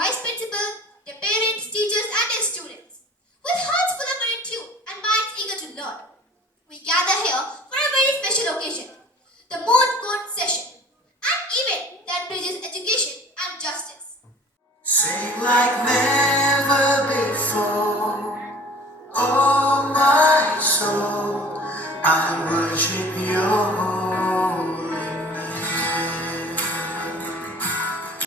vice principal, their parents, teachers, and their students. With hearts full of gratitude and minds eager to learn, we gather here for a very special occasion, the Moot Court session, an event that bridges education and justice. Sing like never before, oh my soul, I worship your holy name.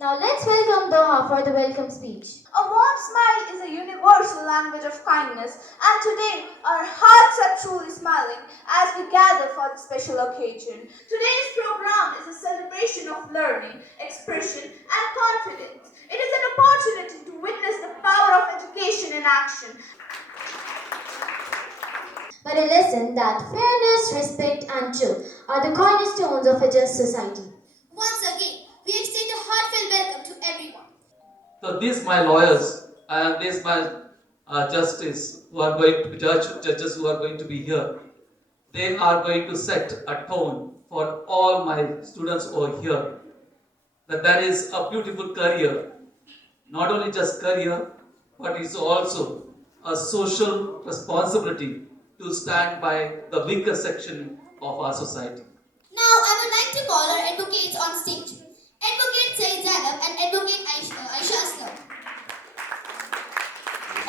Now let's welcome Doha for the welcome speech. A warm smile is a universal language of kindness, and today our hearts are truly smiling as we gather for this special occasion. Today's program is a celebration of learning, expression, and confidence. It is an opportunity to witness the power of education in action. But a lesson that fairness, respect, and truth are the cornerstones of a just society. Once again, we extend a heartfelt welcome to everyone. So these my lawyers and these my justice who are going to be judges who are going to be here. They are going to set a tone for all my students over here. That there is a beautiful career, not only just career, but it's also a social responsibility to stand by the weaker section of our society. Now, I would like to call our advocates on stage. Advocate Saeed Zainab and Advocate Aisha Aslam.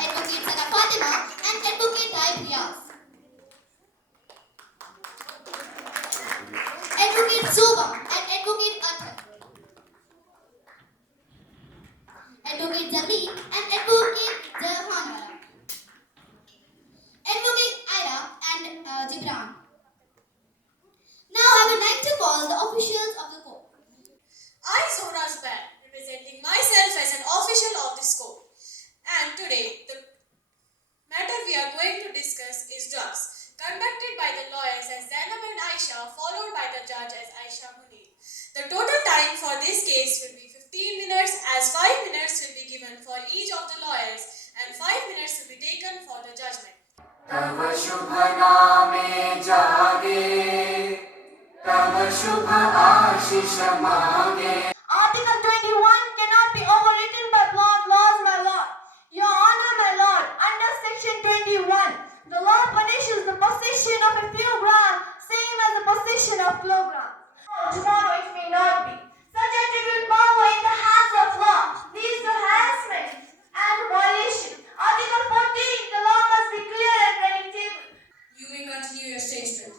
Advocate Sana Fatima and Advocate Taib Riyaz. Advocate Zoba and Advocate Athar. Advocate Jamil and Advocate Jahanwala. Advocate Ira and Gibran. Now I would like to call the officials of the court. I, Zora Zubair, representing myself as an official of this court. And today, the matter we are going to discuss is drugs, conducted by the lawyers as Zainab and Aisha, followed by the judge as Aisha Munir. The total time for this case will be 15 minutes, as 5 minutes will be given for each of the lawyers and 5 minutes will be taken for the judgment. तव शुभ नामे जागे, तव शुभ आशीष मांगे. Article 21 cannot be overwritten by blood laws, my lord. Your honor, my lord, under section 21, the law punishes the possession of a few grams, same as the possession of kilograms. Tomorrow it may not be. Such attribute power in the hands of law leads to harassment and violation. Article 14, the law must be clear and predictable. You may continue your statement.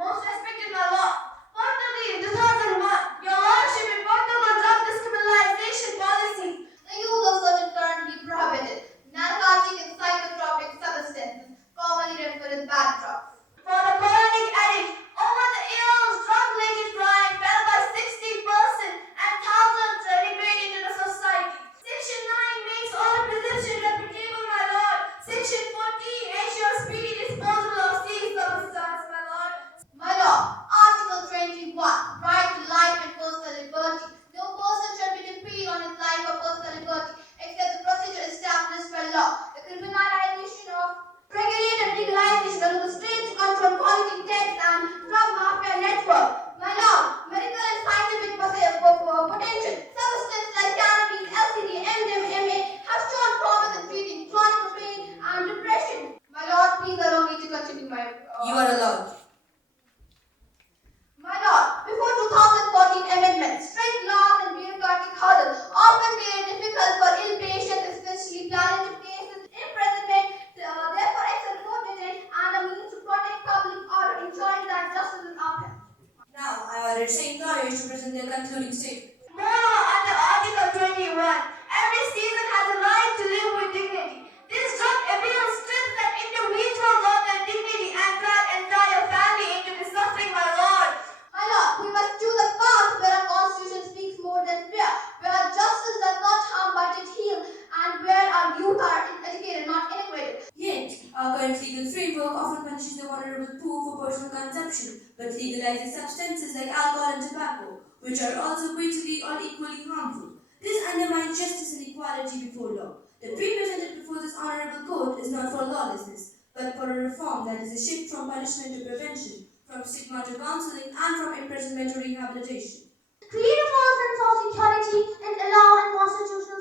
Most respected my lord, Portugal in 2001, your lordship in Portugal drug discriminalization policy. The use of certain currently prohibited narcotic and psychotropic substances, commonly referred as bad drugs. For the chronic addict, over the years, drug-related crime fell by 60% and thousands are degraded into the society. Section 9 makes all possession reputable, my lord. Section 14 ensures speedy disposal of seized substances, my lord. My lord, Article 21, right to life and personal liberty. No person shall be deprived on his life or personal liberty except the procedure established by law. The criminalization of regulated legalization of the state to control quality tax and drug mafia network. My lord, medical and scientific potential. Substances like cannabis, LCD, MDMA have shown promise in treating chronic pain and depression. My lord, please allow me to continue my. You are allowed. My lord, before 2014 amendments, strict laws and bureaucratic hurdles often made it difficult for ill patients, especially palliative cases, imprisonment, therefore excellent court visits and a means to protect public order, ensuring that justice is upheld. Now, I order Saint lawyers to present their concluding statement. Moreover, under Article 21, every citizen has a right to live with dignity. This drug abuse strips an individual of their dignity and drag entire family into the suffering, my lord. My lord, we must choose a path where our constitution speaks more than fear, where justice does not harm but it heals, and where our youth are educated, not integrated. Yet, our current legal framework often punishes the vulnerable poor for personal consumption, but legalizes substances like alcohol and tobacco, which are also brutally or equally harmful. This undermines justice and equality before law. The plea presented before this honorable court is not for lawlessness, but for a reform that is a shift from punishment to prevention, from stigma to counseling, and from imprisonment to rehabilitation. Create a false sense of security and allow a constitutional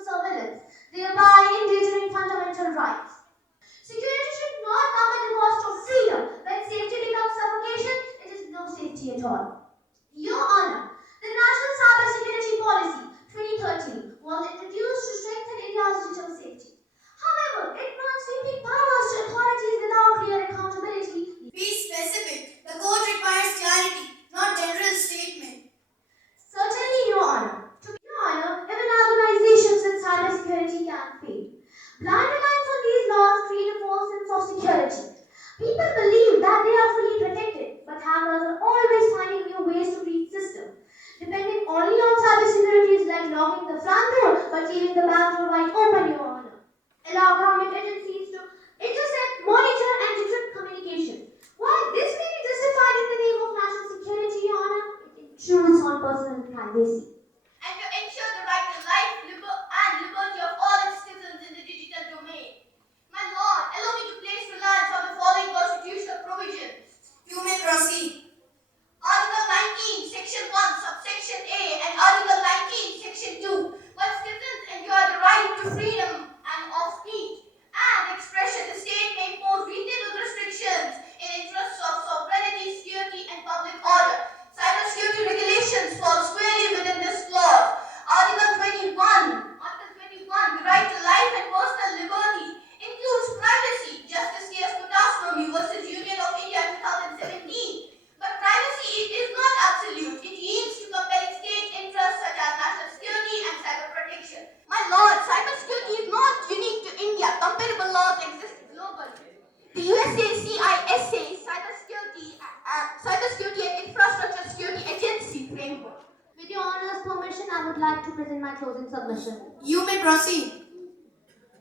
like to present my closing submission. You may proceed.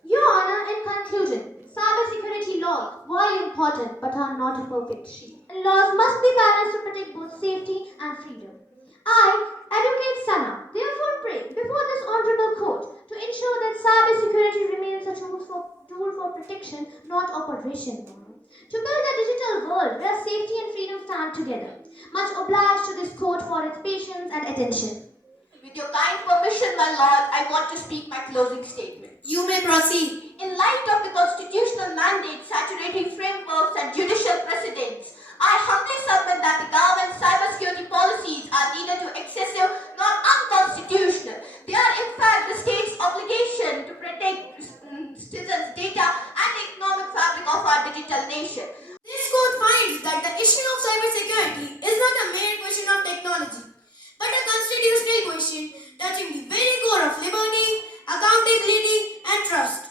Your Honor, in conclusion, cybersecurity laws, while important but are not a perfect shield, and laws must be balanced to protect both safety and freedom. I, Advocate Sana, therefore pray before this honorable court to ensure that cybersecurity remains a tool for protection, not operation. To build a digital world where safety and freedom stand together. Much obliged to this court for its patience and attention. With your kind permission, my lord, I want to speak my closing statement. You may proceed. In light of the constitutional mandate saturating frameworks and judicial precedents, I humbly submit that the government's cybersecurity policies are neither too excessive nor unconstitutional. They are in fact the state's obligation to protect citizens' data and the economic fabric of our digital nation. This court finds that the issue of cybersecurity is not a mere question of technology, but a constitutional question touching the very core of liberty, accountability, and trust.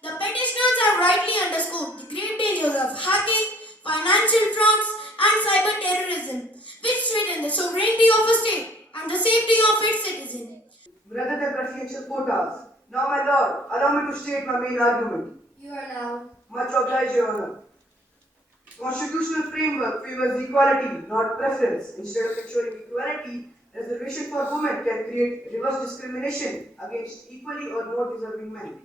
The petitioners have rightly underscored the grave dangers of hacking, financial frauds, and cyber terrorism, which threaten the sovereignty of a state and the safety of its citizens. Rather than presidential quotas, now, my lord, allow me to state my main argument. You are now. Much obliged, Your Honor. Constitutional framework favors equality, not preference. Instead of ensuring equality, reservation for women can create reverse discrimination against equally or more deserving men.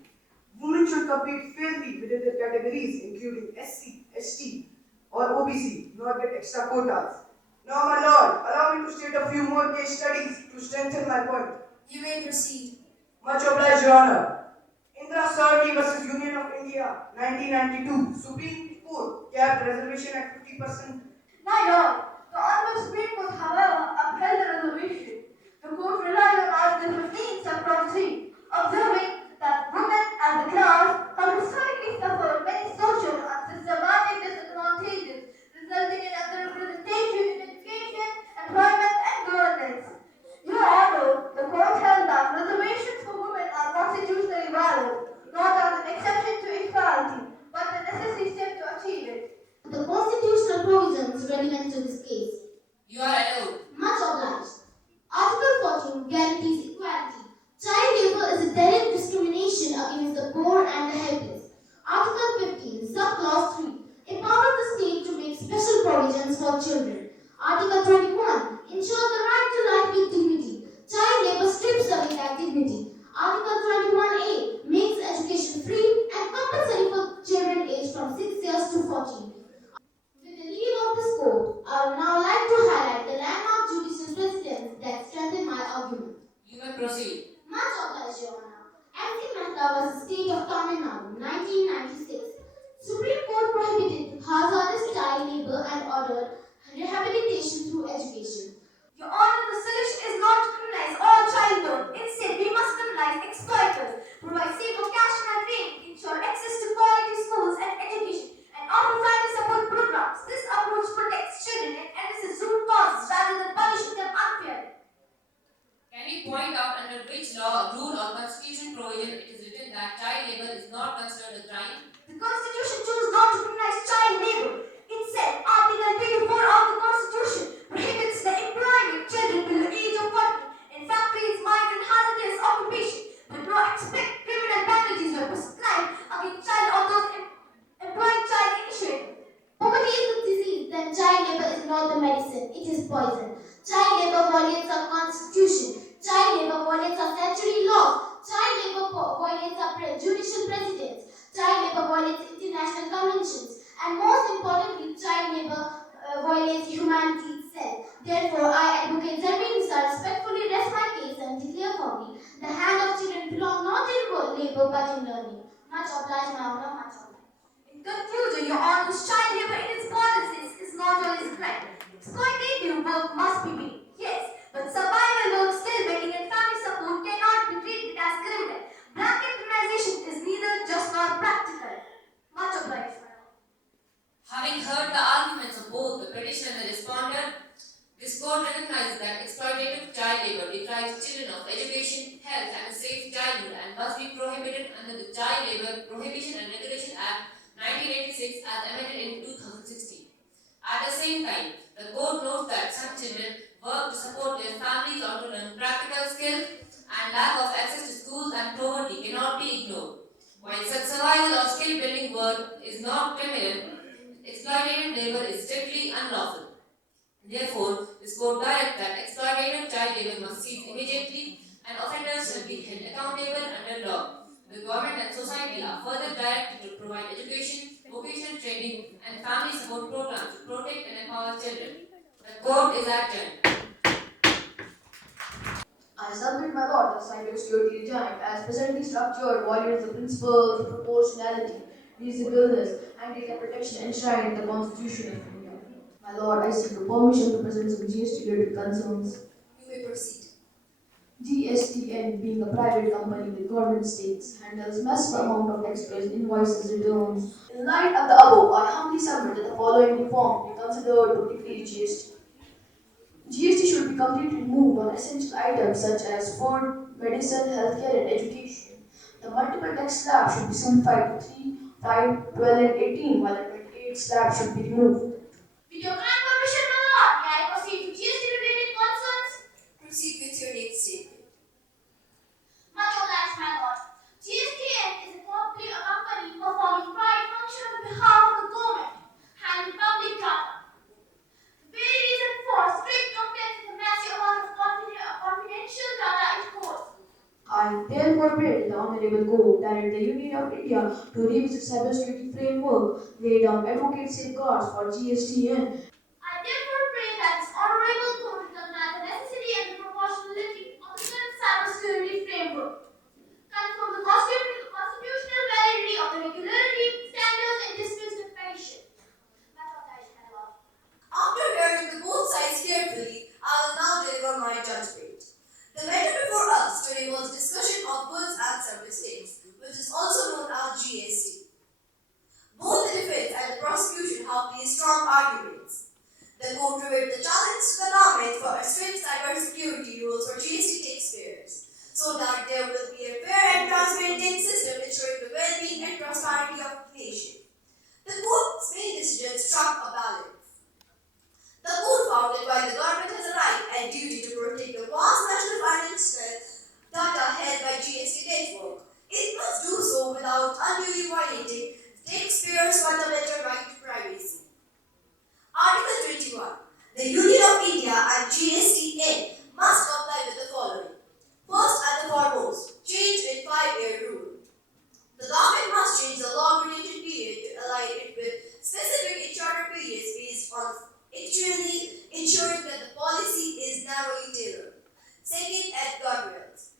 Women should compete fairly within their categories, including SC, ST, or OBC, not get extra quotas. Now, my lord, allow me to state a few more case studies to strengthen my point. You may proceed. Much obliged, Your Honor. Indra Sawhney versus Union of India, 1992. Supreme Court capped reservation at 50%. My lord, the Honorable Supreme Court, however, upheld the reservation. The court relied on Article 15, subclause 3, observing that women as a class have historically suffered many social and systematic disadvantages, resulting in underrepresentation in education, employment, and governance. Your Honor, the court held that reservations for women are constitutionally valid, not as an exception to equality, but a necessary step to achieve it. The constitutional provisions relevant to this case. You are allowed. Much obliged. Article 14 guarantees equality. Child labor is a direct discrimination against the poor and the helpless. Article 15, subclause 3, empowers the state to make special provisions for children. Article 21 ensures the right to life with dignity. Child labor strips away that dignity. Article 21A makes education free and compulsory for children aged from 6 years to 14. With the leading of this court, I would now like to highlight the landmark judicial precedents that strengthen my argument. You may proceed. Much obliged, Your Honor. MC Mehta was the state of Tamil Nadu, 1996. Supreme Court prohibited hazardous child labor and ordered rehabilitation through education. Your Honor, the solution is not to criminalize all child labor. Instead, we must criminalize exploiters, provide safe vocational training, ensure access to quality schools and education, and offer family support programs. This approach protects children and addresses root causes rather than punishing them unfairly. Can you point out under which law, rule, or constitution provision it is written that child labor is not considered a crime? The Constitution chose not to criminalize child labor. It said Article 24 of the Constitution prohibits the employment of children below the age of 40 in factories, mines, and hazardous occupation, but no expect criminal penalties were prescribed against child or those employing child initiative. Poverty is a disease, then child labor is not the medicine, it is poison. Child labor violates our constitution. Child labor violates our statutory laws. Child labor violates our judicial precedents. Child labor violates international conventions. And most importantly, child labor violates humanity itself. Therefore, I, Advocate Zarmeen Nisar, respectfully rest my case and declare for me the hand of children belong not in labor but in learning. Much obliged, my honor, much obliged. In conclusion, Your Honor, child labor in its policies is not always correct. Exploitative work must be made, yes, but survival work, skill building, and family support cannot be treated as criminal. Blanket criminalization is neither just nor practical. Much obliged. Having heard the arguments of both the petitioner and the respondent, this court recognizes that exploitative child labor deprives children of education, health, and a safe childhood and must be prohibited under the Child Labor Prohibition and Regulation Act 1986 as amended in 2016. At the same time, the court notes that some children work to support their families or to learn practical skills and lack of access to schools and poverty cannot be ignored. While such survival or skill building work is not criminal, exploitative labor is strictly unlawful. Therefore, this court directs that exploitative child labor must cease immediately and offenders shall be held accountable under law. The government and society are further directed to provide education, vocational training, and family support programs to protect and empower children. The court is adjourned. I submit my law that cybersecurity regime as presently structured violates the principles of proportionality, reasonableness, and data protection enshrined in the Constitution of India. My lord, I seek your permission to present some GST-related concerns. You may proceed. GSTN, being a private company with government stakes, handles massive amount of taxpayers' invoices, returns. In light of the above, I humbly submit that the following reform be considered to decrease GST. GST should be completely removed on essential items such as food, medicine, healthcare, and education. The multiple tax slab should be simplified to 3, 5, 12, and 18, while the 28 slab should be removed. With your kind permission, my lord, may I proceed to GST-related concerns? Proceed with your next statement. Much obliged, my lord. GSTN is a company performing private function on behalf of the government, handling public data. The very reason for strict compliance with the massive amount of confidential data it holds. I therefore pray the Honorable Court direct the Union of India to revisit cybersecurity framework, lay down advocate safeguards for GSTN. I therefore pray that this honorable court recognize the necessity and the proportionality of the current cybersecurity framework, confirm the constitutional validity of the regularity, standards, and disputes definition. Much obliged, my lord. After hearing the both sides carefully, I will now deliver my judgment. The matter before us today was discussion of goods and services, which is also known as GST. Both the defense and the prosecution have placed strong arguments. The court revealed the challenge to the government for a strict cybersecurity rules for GST taxpayers, so that there will be a fair and transparent tax system ensuring the well-being and prosperity of the nation. The court's main decision struck a balance. The court found that while the government has a right and duty to protect the vast national financial data held by GST network, it must do so without unduly violating taxpayers' fundamental right to privacy. Article 21. The Union of India and GSTN must comply with the following. First and the foremost, change in 5-year rule. The government must change the long-related period to align it with specific and shorter periods based on actually ensuring that the policy is narrowly tailored. Second, at guardrails.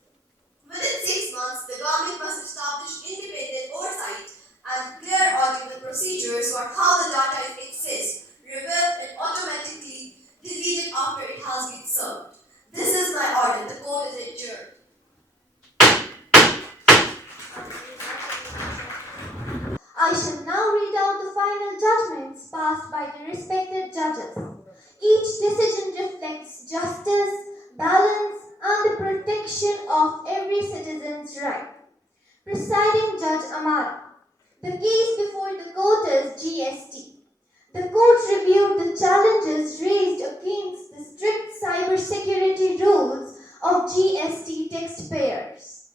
Within 6 months, the government must establish independent oversight and clear auditable procedures for how the data is accessed, revealed, and automatically deleted after it has been served. This is my order. The court is adjourned. I shall now read out the final judgments passed by the respected judges. Each decision reflects justice, balance, and the protection of every citizen's right. Presiding Judge Amara. The case before the court is GST. The court reviewed the challenges raised against the strict cybersecurity rules of GST taxpayers.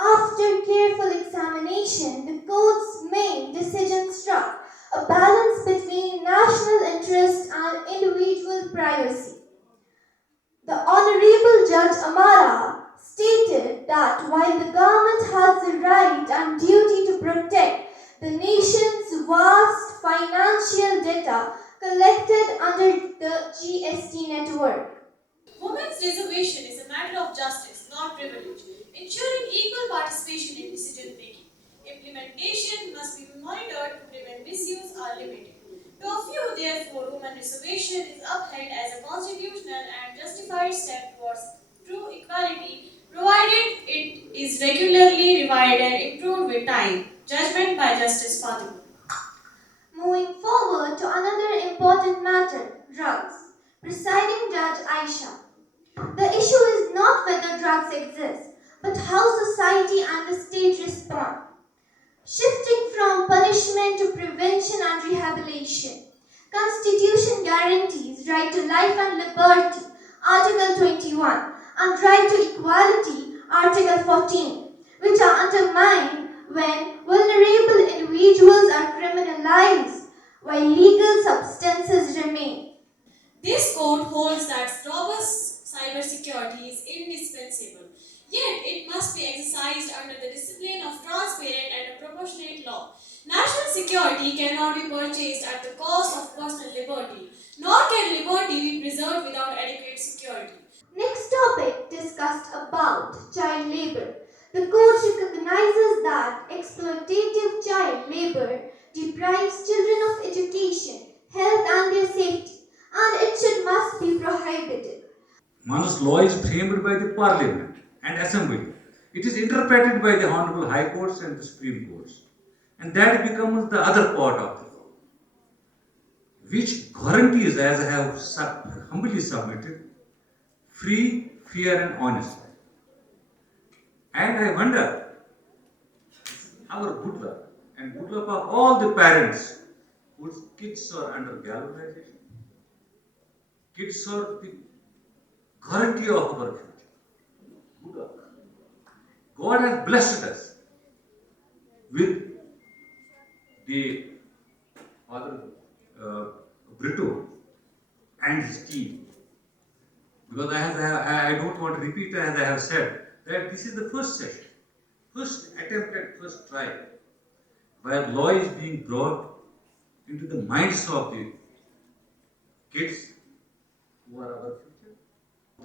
After careful examination, the court's main decision struck a balance between national interest and individual privacy. The Honorable Judge Amara stated that while the government has the right and duty to protect the nation's vast financial data collected under the GST network, Women's reservation is a matter of justice, not privilege, ensuring equal participation in decision making. Implementation must be monitored to prevent misuse or limited. To a few, therefore, women reservation is upheld as a constitutional and justified step towards true equality, provided it is regularly revised and improved with time. Judgment by Justice Fatima. moving forward to another important matter, drugs. Presiding Judge Aisha. The issue is not whether drugs exist, but how society and the state respond. Shifting from punishment to prevention and rehabilitation. Constitution guarantees right to life and liberty, Article 21, and right to equality, Article 14, which are undermined when vulnerable individuals are criminalized while legal substances remain. This code holds that robust cybersecurity is indispensable, yet it must be exercised under the discipline of transparent and a proportionate law. National security cannot be purchased at the cost of personal liberty, nor can liberty be preserved without adequate security. Next topic discussed about child labor. The court recognizes that exploitative child labor deprives children of education, health and their safety, and it must be prohibited. One's law is framed by the Parliament and Assembly. It is interpreted by the Honorable High Courts and the Supreme Courts. And that becomes the other part of the law, which guarantees, as I have humbly submitted, free, fair, and honest. And I wonder, our good luck and good luck of all the parents whose kids are under galvanization, kids are the guarantee of our future. Good luck. God has blessed us with the Father Brito and his team. Because I don't want to repeat as I have said, that this is the first session, first attempt at first try, where law is being brought into the minds of the kids who are our future.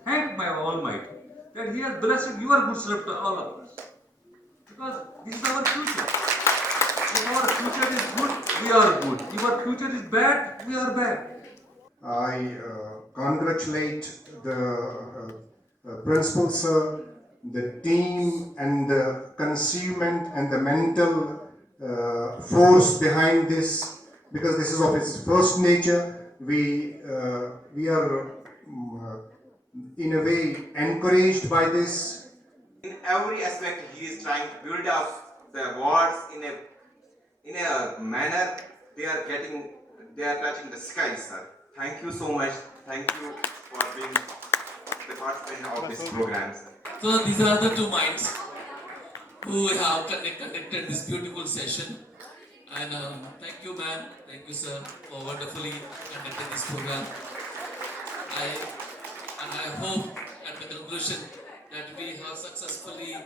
Thank my Almighty that He has blessed your good self to all of us. Because this is our future. If our future is good, we are good. If our future is bad, we are bad. I congratulate the principal sir, the team, and the conceivement and the mental force behind this, because this is of its first nature. We are in a way encouraged by this. In every aspect, he is trying to build up the wards in a manner they are touching the sky, sir. Thank you so much. Thank you for being the participant of this program, sir. So these are the two minds who have conducted this beautiful session. And thank you, ma'am. Thank you, sir, for wonderfully conducting this program. I hope at the conclusion that we have successfully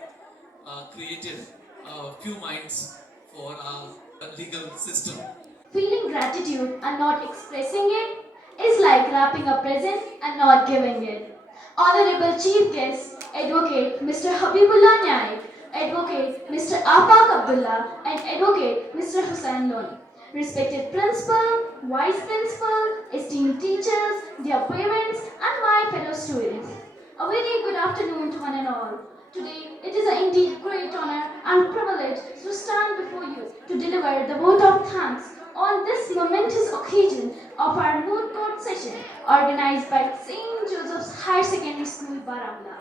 created a few minds for our legal system. Feeling gratitude and not expressing it is like wrapping a present and not giving it. Honorable Chief Guest, Advocate Mr. Habibullah Naik, Advocate Mr. Afaq Abdullah, and Advocate Mr. Hussain Loni. Respected Principal, Vice Principal, esteemed teachers, dear parents, and my fellow students. A very good afternoon to one and all. Today, it is indeed great honor and privilege to stand before you to deliver the vote of thanks on this momentous occasion of our Moot Court session organized by St. Joseph's Higher Secondary School, Baramulla.